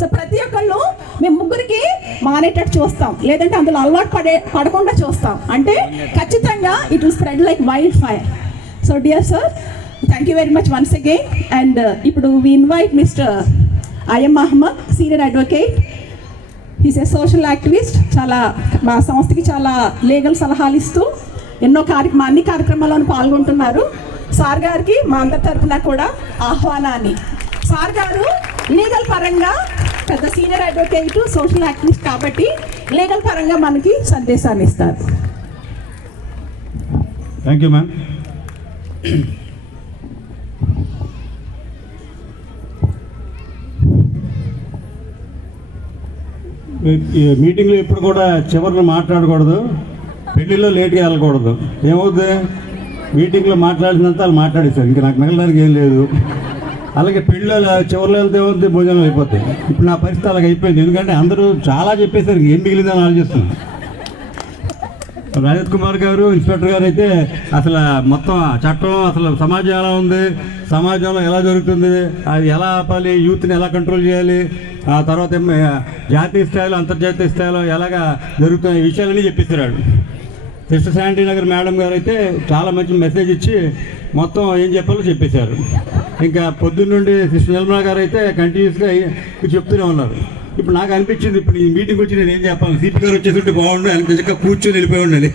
So ప్రతి ఒక్కళ్ళు మేము ముగ్గురికి మానేటట్టు చూస్తాం, లేదంటే అందులో అలవాటు పడకుండా చూస్తాం. అంటే ఖచ్చితంగా it will spread like wildfire. So dear sir, thank you very much once again. And ఇప్పుడు we invite mister I M Ahmed, senior advocate. Is a social activist. చాలా మా సంస్థకి చాలా లీగల్ సలహాలు ఇస్తూ ఎన్నో అన్ని కార్యక్రమాల్లోనూ పాల్గొంటున్నారు. సార్ గారికి మా అందరి తరఫున కూడా ఆహ్వానాన్ని. సార్ గారు లీగల్ పరంగా పెద్ద సీనియర్ అడ్వకేట్, సోషల్ యాక్టివిస్ట్ కాబట్టి లీగల్ పరంగా మనకి సందేశాన్ని ఇస్తారు. Thank you ma'am. మీటింగ్లో ఎప్పుడు కూడా చివరిలో మాట్లాడకూడదు, పెళ్ళిలో లేట్గా వెళ్ళకూడదు. ఏమవుతుంది, మీటింగ్లో మాట్లాడినంత వాళ్ళు మాట్లాడేశారు, ఇంకా నాకు మిగలడానికి ఏం లేదు. అలాగే పెళ్ళిలో చివరిలో వెళ్తే ఏమవుతుంది, భోజనం అయిపోతాయి. ఇప్పుడు నా పరిస్థితి అలాగ అయిపోయింది, ఎందుకంటే అందరూ చాలా చెప్పేశారు, ఏం మిగిలిందని ఆలోచిస్తున్నాను. రాజత్ కుమార్ గారు, ఇన్స్పెక్టర్ గారు అయితే అసలు మొత్తం చట్టం, అసలు సమాజం ఎలా ఉంది, సమాజంలో ఎలా జరుగుతుంది, అది ఎలా ఆపాలి, యూత్ని ఎలా కంట్రోల్ చేయాలి, ఆ తర్వాత జాతీయ స్థాయిలో అంతర్జాతీయ స్థాయిలో ఎలాగా జరుగుతున్న ఈ విషయాలన్నీ చెప్పేశారు. సిస్టర్ శాంటీ నగర్ మేడం గారు అయితే చాలా మంచి మెసేజ్ ఇచ్చి మొత్తం ఏం చెప్పాలో చెప్పేశారు. ఇంకా పొద్దున్నుండి సిస్టర్ నిర్మలా గారు అయితే కంటిన్యూస్గా చెప్తూనే ఉన్నారు. ఇప్పుడు నాకు అనిపించింది, ఇప్పుడు ఈ మీటింగ్ వచ్చి నేను ఏం చెప్పాలి, సిపి గారు వచ్చేసరికి బాగుండు, ఆయన నిజంగా కూర్చొని వెళ్ళిపోయి ఉండాలి.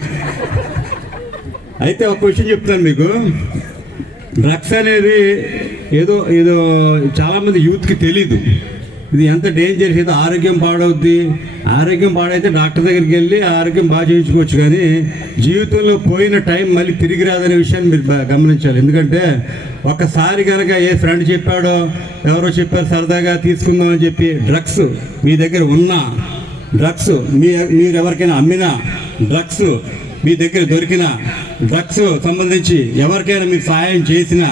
అయితే ఒక క్వశ్చన్ చెప్తాను మీకు. డ్రగ్స్ అనేది ఏదో ఏదో చాలామంది యూత్కి తెలీదు, ఇది ఎంత డేంజరస్, ఏదో ఆరోగ్యం పాడవుద్ది, ఆరోగ్యం పాడైతే డాక్టర్ దగ్గరికి వెళ్ళి ఆరోగ్యం బాగా చేయించుకోవచ్చు, కానీ జీవితంలో పోయిన టైం మళ్ళీ తిరిగి రాదనే విషయాన్ని మీరు గమనించాలి. ఎందుకంటే ఒక్కసారి కనుక ఏ ఫ్రెండ్ చెప్పాడో, ఎవరో చెప్పారు సరదాగా తీసుకుందామని చెప్పి డ్రగ్స్ మీ దగ్గర ఉన్నా, డ్రగ్స్ మీరు ఎవరికైనా అమ్మినా, డ్రగ్స్ మీ దగ్గర దొరికిన, డ్రగ్స్ సంబంధించి ఎవరికైనా మీరు సహాయం చేసినా,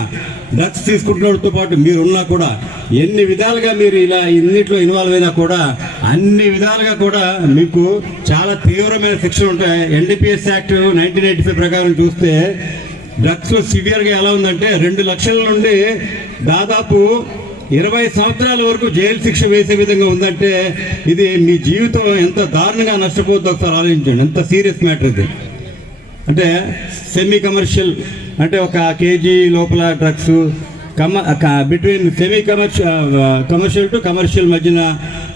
డ్రగ్స్ తీసుకుంటున్నతో పాటు మీరున్నా కూడా, ఎన్ని విధాలుగా మీరు ఇలా ఇన్నిట్లో ఇన్వాల్వ్ అయినా కూడా అన్ని విధాలుగా కూడా మీకు చాలా తీవ్రమైన శిక్షలు ఉంటాయి. ఎన్డీపీఎస్ యాక్ట్ 1985 ప్రకారం చూస్తే డ్రగ్స్లో సివియర్గా ఎలా ఉందంటే 2 లక్షల నుండి దాదాపు 20 సంవత్సరాల వరకు జైలు శిక్ష వేసే విధంగా ఉందంటే ఇది మీ జీవితం ఎంత దారుణంగా నష్టపోతుందో ఒకసారి ఆలోచించండి. ఎంత సీరియస్ మ్యాటర్ ఇది. అంటే సెమీ కమర్షియల్ అంటే 1 కేజీ లోపల drugs, between semi commercial to commercial మధ్యన,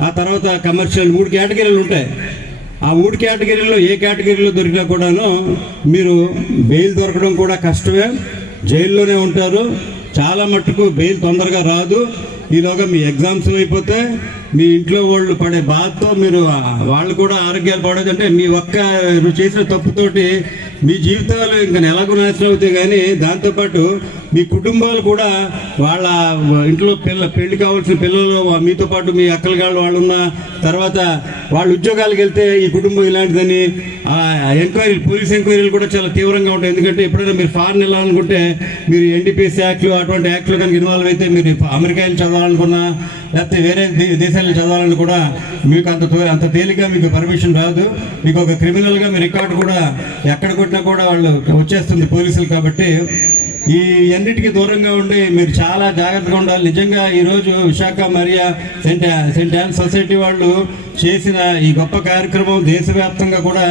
ఆ తర్వాత కమర్షియల్ 3 కేటగిరీలు ఉంటాయి. ఆ 3 కేటగిరీల్లో ఏ కేటగిరీలో దొరికినా కూడాను మీరు బెయిల్ దొరకడం కూడా కష్టమే, జైల్లోనే ఉంటారు. చాలా మట్టుకు బెయిల్ తొందరగా రాదు. ఈలోగా మీ ఎగ్జామ్స్ అయిపోతే మీ ఇంట్లో వాళ్ళు పడే బాధతో వాళ్ళు కూడా ఆరోగ్యాలు పడేదంటే మీ చేసిన తప్పుతోటి మీ జీవితాలు ఇంకా ఎలాగో నాశనం అవుతాయి. కానీ దాంతోపాటు మీ కుటుంబాలు కూడా వాళ్ళ ఇంట్లో పెళ్లి కావాల్సిన పిల్లలు మీతో పాటు మీ అక్కలగాళ్ళు వాళ్ళు ఉన్న తర్వాత వాళ్ళు ఉద్యోగాలకు వెళ్తే ఈ కుటుంబం ఇలాంటిదని ఎంక్వైరీలు, పోలీస్ ఎంక్వైరీలు కూడా చాలా తీవ్రంగా ఉంటాయి. ఎందుకంటే ఎప్పుడైనా మీరు ఫారెన్ వెళ్ళాలనుకుంటే మీరు ఎన్డీపీఎస్ యాక్ట్లు అటువంటి యాక్ట్లు కనుక ఇన్వాల్వ్ అయితే మీరు అమెరికాలో చదవాలనుకున్నా లేకపోతే వేరే దేశాల్లో చదవాలని కూడా మీకు అంత తేలిగ్గా మీకు పర్మిషన్ రాదు. మీకు ఒక క్రిమినల్గా మీ రికార్డు కూడా ఎక్కడ కొట్టినా కూడా వాళ్ళు వచ్చేస్తుంది పోలీసులు. కాబట్టి ఈ అన్నిటికీ దూరంగా ఉండి మీరు చాలా జాగ్రత్తగా ఉండాలి. నిజంగా ఈరోజు Visakha Mariya Saint an society వాళ్ళు చేసిన ఈ గొప్ప కార్యక్రమం దేశవ్యాప్తంగా కూడా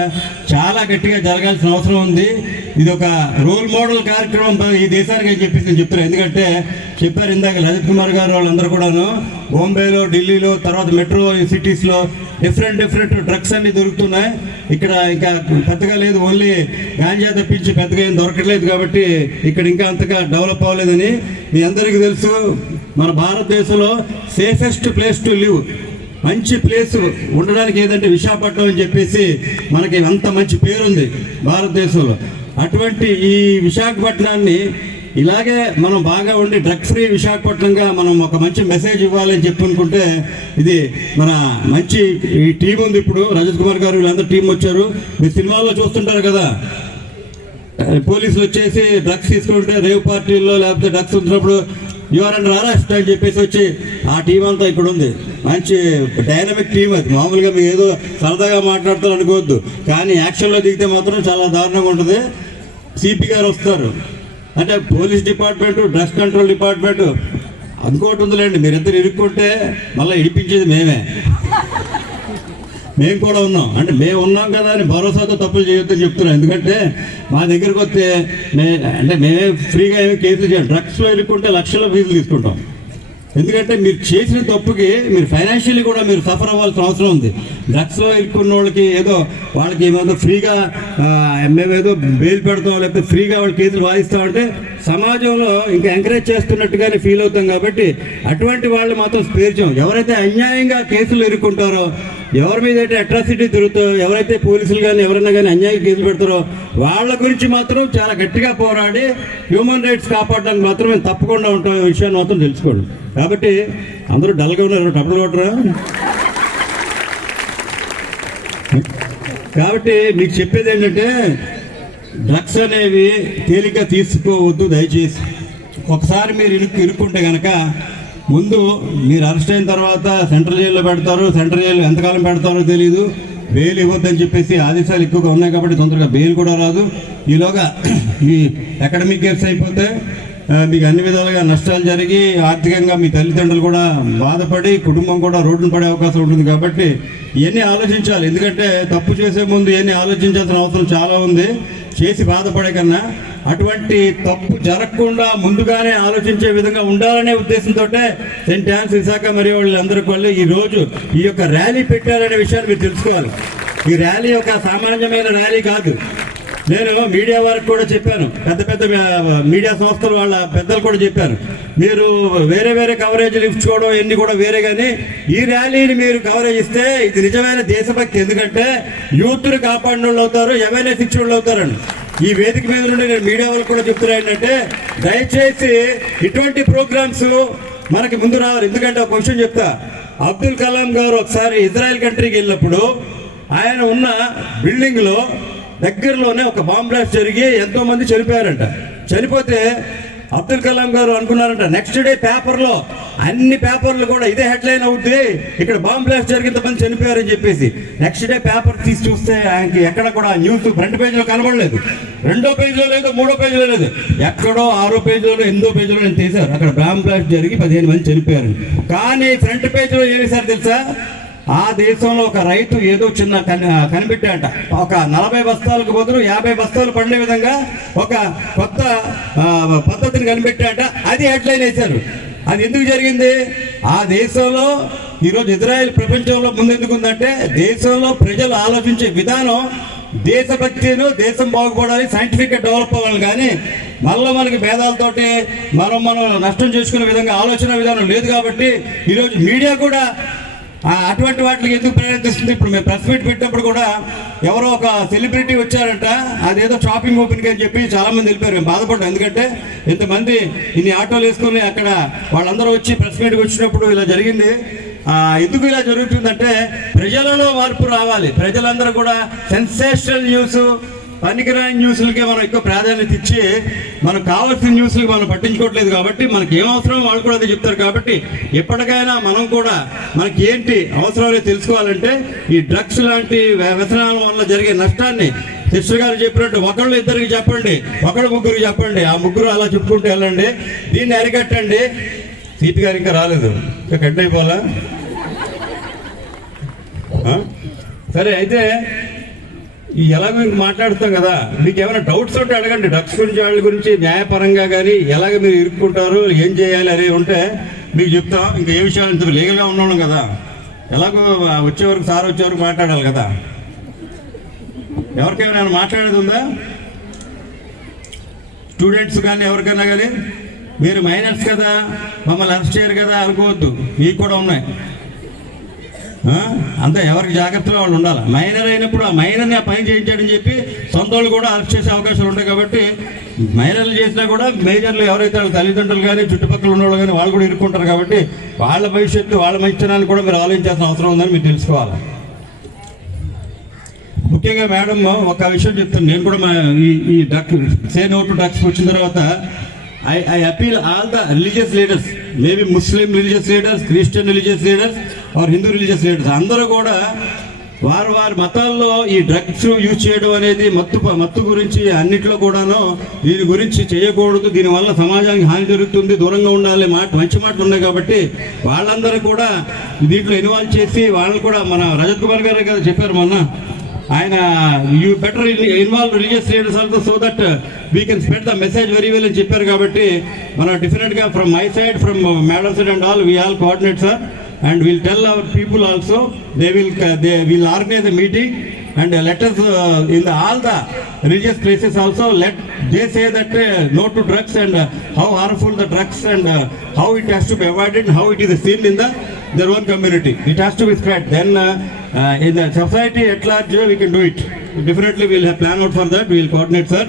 చాలా గట్టిగా జరగాల్సిన అవసరం ఉంది. ఇది ఒక రోల్ మోడల్ కార్యక్రమం ఈ దేశానికి అని చెప్పేసి నేను చెప్తాను. ఎందుకంటే చెప్పారు ఇందాక రజత్ కుమార్ గారు వాళ్ళందరూ కూడాను బాంబేలో, ఢిల్లీలో, తర్వాత మెట్రో సిటీస్లో డిఫరెంట్ డ్రగ్స్ అన్ని దొరుకుతున్నాయి. ఇక్కడ ఇంకా పెద్దగా లేదు, ఓన్లీ గాంజా తప్పించి పెద్దగా ఏం దొరకట్లేదు. కాబట్టి ఇక్కడ ఇంకా అంతగా డెవలప్ అవ్వలేదని మీ అందరికీ తెలుసు. మన భారతదేశంలో సేఫెస్ట్ ప్లేస్ టు లివ్, మంచి ప్లేస్ ఉండడానికి ఏదంటే విశాఖపట్నం అని చెప్పేసి మనకి అంత మంచి పేరుంది భారతదేశంలో. అటువంటి ఈ విశాఖపట్నాన్ని ఇలాగే మనం బాగా ఉండి డ్రగ్స్ ఫ్రీ విశాఖపట్నంగా మనం ఒక మంచి మెసేజ్ ఇవ్వాలని చెప్పనుకుంటే ఇది మన మంచి ఈ టీం ఉంది. ఇప్పుడు రజత్ కుమార్ గారు వీళ్ళందరూ టీం వచ్చారు. మీరు సినిమాల్లో చూస్తుంటారు కదా, పోలీసులు వచ్చేసి డ్రగ్స్ తీసుకుంటే రేవ్ పార్టీల్లో లేకపోతే డ్రగ్స్ ఉంచినప్పుడు యువర్ అండర్ అరెస్ట్ అని చెప్పేసి వచ్చి ఆ టీం అంతా ఇక్కడ ఉంది. మంచి డైనమిక్ టీం అది. మామూలుగా మీరు ఏదో సరదాగా మాట్లాడతారు అనుకోవద్దు, కానీ యాక్షన్లో దిగితే మాత్రం చాలా దారుణంగా ఉంటుంది. సిపి గారు వస్తారు అంటే police department, drugs control department, ఇంకోటి ఉందిలేండి, మీరిద్దరు ఇరుక్కుంటే మళ్ళీ ఇడిపించేది మేము కూడా ఉన్నాం. అంటే మేము ఉన్నాం కదా అని భరోసాతో తప్పులు చేయొద్దని చెప్తున్నాం. ఎందుకంటే మా దగ్గరికి వస్తే మేమే ఫ్రీగా ఏమి కేసులు చేయం. డ్రగ్స్లో ఇరుక్కుంటే లక్షల ఫీజులు తీసుకుంటాం. ఎందుకంటే మీరు చేసిన తప్పుకి మీరు ఫైనాన్షియల్లీ కూడా మీరు సఫర్ అవ్వాల్సిన అవసరం ఉంది. డ్రగ్స్లో ఇరుక్కున్న వాళ్ళకి ఏదో వాళ్ళకి ఏమో ఫ్రీగా మేమేదో బెయిల్ పెడతాం, లేకపోతే ఫ్రీగా వాళ్ళు కేసులు వాదిస్తామంటే సమాజంలో ఇంకా ఎంకరేజ్ చేస్తున్నట్టుగానే ఫీల్ అవుతాం. కాబట్టి అటువంటి వాళ్ళు మాత్రం స్పేర్ చేయం. ఎవరైతే అన్యాయంగా కేసులు ఇరుక్కుంటారో, ఎవరి మీద అయితే అట్రాసిటీ జరుగుతారో, ఎవరైతే పోలీసులు కానీ ఎవరైనా కానీ అన్యాయం కేసులు పెడతారో వాళ్ళ గురించి మాత్రం చాలా గట్టిగా పోరాడి హ్యూమన్ రైట్స్ కాపాడడానికి మాత్రం మేము తప్పకుండా ఉంటాం. ఈ విషయాన్ని మాత్రం తెలుసుకోండి. కాబట్టి అందరూ డల్గా ఉన్నారు, టప్పుడు కొట్టరా. కాబట్టి మీకు చెప్పేది ఏంటంటే డ్రగ్స్ అనేవి తేలిగ్గా తీసుకోవద్దు దయచేసి. ఒకసారి మీరు ఇరుక్కుంటే కనుక ముందు మీరు అరెస్ట్ అయిన తర్వాత సెంట్రల్ జైల్లో పెడతారు. సెంట్రల్ జైలు ఎంతకాలం పెడతారో తెలియదు. బెయిల్ ఇవ్వద్దని చెప్పేసి ఆదేశాలు ఎక్కువగా ఉన్నాయి కాబట్టి తొందరగా బెయిల్ కూడా రాదు. ఈలోగా మీ అకాడమిక్ ఇయర్స్ అయిపోతే మీకు అన్ని విధాలుగా నష్టాలు జరిగి ఆర్థికంగా మీ తల్లిదండ్రులు కూడా బాధపడి కుటుంబం కూడా రోడ్డున పడే అవకాశం ఉంటుంది. కాబట్టి ఇవన్నీ ఆలోచించాలి. ఎందుకంటే తప్పు చేసే ముందు ఇవన్నీ ఆలోచించాల్సిన అవసరం చాలా ఉంది. చేసి బాధపడే కన్నా అటువంటి తప్పు జరగకుండా ముందుగానే ఆలోచించే విధంగా ఉండాలనే ఉద్దేశంతో సెయింట్ ఆన్స్ విశాఖ మరియు వాళ్ళందరికీ వాళ్ళు ఈరోజు ఈ యొక్క ర్యాలీ పెట్టారనే విషయాన్ని మీరు తెలుసుకోవాలి. ఈ ర్యాలీ ఒక సామాన్యమైన ర్యాలీ కాదు. నేను మీడియా వారికి కూడా చెప్పాను, పెద్ద పెద్ద మీడియా సంస్థలు వాళ్ళ పెద్దలు కూడా చెప్పారు, మీరు వేరే వేరే కవరేజీలు ఇచ్చుకోవడం ఎన్ని కూడా వేరే, కానీ ఈ ర్యాలీని మీరు కవరేజ్ ఇస్తే ఇది నిజమైన దేశభక్తి. ఎందుకంటే యూత్ని కాపాడిన వాళ్ళు అవుతారు, అవేర్నెస్ ఇచ్చిన వాళ్ళు అవుతారండి. ఈ వేదిక మీద నుండి నేను మీడియా వాళ్ళకి కూడా చెప్తున్నా ఏంటంటే దయచేసి ఇటువంటి ప్రోగ్రామ్స్ మనకి ముందు రావాలి. ఎందుకంటే ఒక క్వశ్చన్ చెప్తా. అబ్దుల్ కలాం గారు ఒకసారి ఇజ్రాయెల్ కంట్రీకి వెళ్ళినప్పుడు ఆయన ఉన్న బిల్డింగ్లో దగ్గరలోనే ఒక బాంబ్ బ్లాస్ట్ జరిగి ఎంతో మంది చనిపోయారంట. చనిపోతే అబ్దుల్ కలాం గారు అనుకున్నారంట నెక్స్ట్ డే పేపర్లో అన్ని పేపర్లు కూడా ఇదే హెడ్లైన్ అవుద్ది, ఇక్కడ బాంబ్ బ్లాస్ట్ జరిగి ఇంతమంది చనిపోయారని చెప్పేసి. నెక్స్ట్ డే పేపర్ తీసి చూస్తే ఆయనకి ఎక్కడ కూడా న్యూస్ ఫ్రంట్ పేజీలో కనబడలేదు, 2వ పేజీలో లేదు, 3వ పేజీలో లేదు, ఎక్కడో 6వ పేజీలో 8వ పేజీలో నేను తీశారు అక్కడ బాంబ్ బ్లాస్ట్ జరిగి 15 మంది చనిపోయారు. కానీ ఫ్రంట్ పేజీలో ఏమి సార్ తెలుసా, ఆ దేశంలో ఒక రైతు ఏదో చిన్న కనిపెట్టాట, ఒక 40 బస్తాలకు బదులు 50 బస్తాలు పండే విధంగా ఒక కొత్త పద్ధతిని కనిపెట్టాట. అది హెడ్లైన్ వేశారు. అది ఎందుకు జరిగింది? ఆ దేశంలో ఈరోజు ఇజ్రాయెల్ ప్రపంచంలో ముందెందుకు ఉందంటే దేశంలో ప్రజలు ఆలోచించే విధానం దేశభక్తిను, దేశం బాగుపడాలి, సైంటిఫిక్గా డెవలప్ అవ్వాలి. కానీ మళ్ళీ మనకి భేదాలతోటి మనం నష్టం చేసుకునే విధంగా ఆలోచన విధానం లేదు. కాబట్టి ఈరోజు మీడియా కూడా అటువంటి వాటికి ఎందుకు ప్రయత్నిస్తుంది? ఇప్పుడు మేము ప్రెస్ మీట్ పెట్టినప్పుడు కూడా ఎవరో ఒక సెలబ్రిటీ వచ్చారంట, అదేదో షాపింగ్ ఓపెన్కి అని చెప్పి చాలా మంది వెళ్ళిపోయారు. మేము బాధపడ్డాం. ఎందుకంటే ఇంతమంది ఇన్ని ఆటోలు వేసుకొని అక్కడ వాళ్ళందరూ వచ్చి ప్రెస్ మీట్కి వచ్చినప్పుడు ఇలా జరిగింది. ఎందుకు ఇలా జరుగుతుందంటే ప్రజలలో మార్పు రావాలి. ప్రజలందరూ కూడా సెన్సేషనల్ న్యూస్, పనికిరాని న్యూస్లకే మనం ఎక్కువ ప్రాధాన్యత ఇచ్చి మనకు కావాల్సిన న్యూస్లకి మనం పట్టించుకోవట్లేదు. కాబట్టి మనకి ఏం అవసరం వాళ్ళు కూడా అదే చెప్తారు. కాబట్టి ఎప్పటికైనా మనం కూడా మనకి ఏంటి అవసరాలు తెలుసుకోవాలంటే ఈ డ్రగ్స్ లాంటి వ్యసనాల వల్ల జరిగే నష్టాన్ని సిస్టర్ గారు చెప్పినట్టు ఒకళ్ళు ఇద్దరికి చెప్పండి, ఒకళ్ళు ముగ్గురికి చెప్పండి, ఆ ముగ్గురు అలా చెప్పుకుంటూ వెళ్ళండి, దీన్ని అరికట్టండి. సీపీ గారు ఇంకా రాలేదు, ఇంకా కట్ అయిపోవాలా? సరే, అయితే ఎలా మీకు మాట్లాడుతాం కదా, మీకు ఏమైనా డౌట్స్ ఉంటే అడగండి. డ్రగ్స్ గురించి వాళ్ళ గురించి న్యాయపరంగా కానీ ఎలాగ మీరు ఇరుక్కుంటారు, ఏం చేయాలి అని ఉంటే మీకు చెప్తాం. ఇంకా ఏ విషయాలు ఇంత లీగల్గా ఉన్నాం కదా, ఎలాగో వచ్చేవరకు సార్ వచ్చేవరకు మాట్లాడాలి కదా. ఎవరికైనా మాట్లాడేది ఉందా? స్టూడెంట్స్ కానీ ఎవరికైనా కానీ మీరు మైనర్స్ కదా, మమ్మల్ని అరెస్ట్ చేయరు కదా అనుకోవద్దు, మీకు కూడా ఉన్నాయి. అంతే, ఎవరికి జాగ్రత్తగా వాళ్ళు ఉండాలి. మైనర్ అయినప్పుడు ఆ మైనర్ని ఆ పని చేయించాడని చెప్పి సొంత వాళ్ళు కూడా అరెస్ట్ చేసే అవకాశాలు ఉంటాయి. కాబట్టి మైనర్లు చేసినా కూడా మేజర్లు ఎవరైతే వాళ్ళ తల్లిదండ్రులు కానీ చుట్టుపక్కల ఉన్న వాళ్ళు కానీ వాళ్ళు కూడా ఇరుక్కుంటారు. కాబట్టి వాళ్ళ భవిష్యత్తు, వాళ్ళ మంచితనాన్ని కూడా మీరు ఆలోచించాల్సిన అవసరం ఉందని మీరు తెలుసుకోవాలి. ముఖ్యంగా మేడం ఒక విషయం చెప్తాను. నేను కూడా ఈ సే నో టు డ్రగ్స్ వచ్చిన తర్వాత I appeal all the religious leaders, maybe Muslim religious leaders, Christian religious leaders or Hindu religious leaders, అందరూ కూడా వారి మతాల్లో ఈ డ్రగ్స్ యూజ్ చేయడం అనేది మత్తు గురించి అన్నిట్లో కూడాను దీని గురించి చేయకూడదు, దీనివల్ల సమాజానికి హాని జరుగుతుంది, దూరంగా ఉండాలి మంచి మాటలు ఉన్నాయి కాబట్టి వాళ్ళందరూ కూడా దీంట్లో ఇన్వాల్వ్ చేసి వాళ్ళు కూడా మన రజత్ కుమార్ గారు కదా చెప్పారు మొన్న, ఆయన you better involve religious leaders also so that we can spread the message very well అని చెప్పారు. కాబట్టి మనం డెఫినెట్గా from my side, from madam side and all, we all coordinate sir. And we'll tell our people also, they will organize a meeting and let us in all the religious places also, they say that no to drugs and how harmful the drugs and how it has to be avoided and how it is seen in their own community. It has to be spread. Then in the society at large we can do it. Definitely we'll have plan out for that. We'll coordinate, sir.